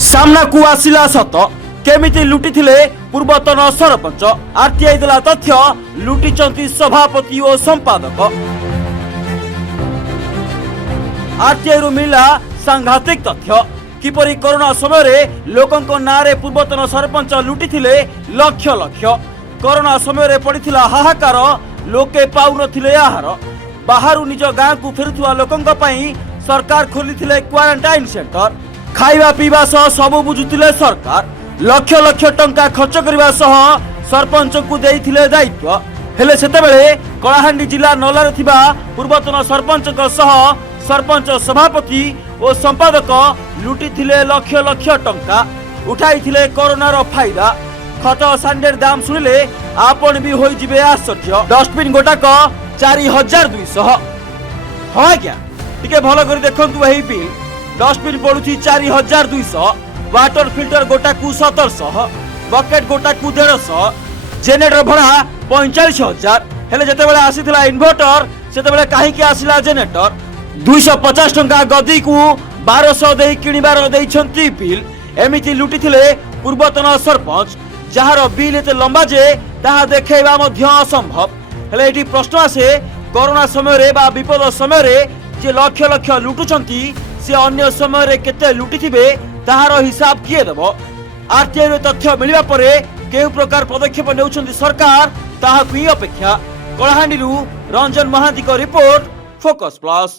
सामना को आसिला सत केमिति लुटिथिले पूर्वतन सरपंच। आरटीआई देला तथ्य लुटिचंती सभापति और संपादक। आरटीआई रु मिला सांघातिक तथ्य किपरि कोरोना समय रे लोकंक नारे पूर्वतन सरपंच लुटिथिले लक्ष लक्ष। कोरोना समय रे पड़िथिला हाहाकार, लोके पाउ नथिले आहार। बाहरु निज गाँ को फेरुथुवा लोकंक पई सरकार खोलिथिले क्वारंटाइन सेंटर। खाइबा पीवा सह सबु बुझुथिले सरकार। लक्ष लक्ष टंका खर्च करबा सह सरपंच को देइथिले दायित्व। हेले सेतेबेले कलाहांडी जिला नलारे थिबा पूर्वतन सरपंचक सह सरपंच सभापति और संपादक लुटिथिले लक्ष लक्ष टंका। उठाइथिले कोरोनार फायदा। खत सांडेर दाम सुनिले आपण भी होई जिबे आश्चर्य। डस्टबिन गोटाक 4200। हाँ आज्ञा टिके भल कर देखंतु एही बिल। डस्टबिन पड़ुछि 4200, वाटर फिल्टर गोटाकू 1700, बकेट गोटाकू 150, जेनेटर भड़ा 45,000। हेले जेतेबेले आसीथिला इन्वर्टर सेतेबेले काहीकि आसिला जेनेटर। 250 टंका गदी को 1200 देई किनिबार देइछंती बिल। एमिति लुटिथिले पूर्वतन सरपंच, जहार बिल एते लंबा जे ताहा देखेबा मध्य असंभव। हेले एठी प्रश्न आसे, कोरोना समय रे बा विपद समय रे जे लक्ष लक्ष लुटुचंती से अन्य समय रे केते लुटिथिबे ताहार हिसाब किए देबो। आरटीआई रे तथ्य मिलिबा परे केउ प्रकार पदक्षेप नेउछंती सरकार ताहा कुई अपेक्षा। कलाहांडी रंजन महांती को रिपोर्ट, फोकस प्लस।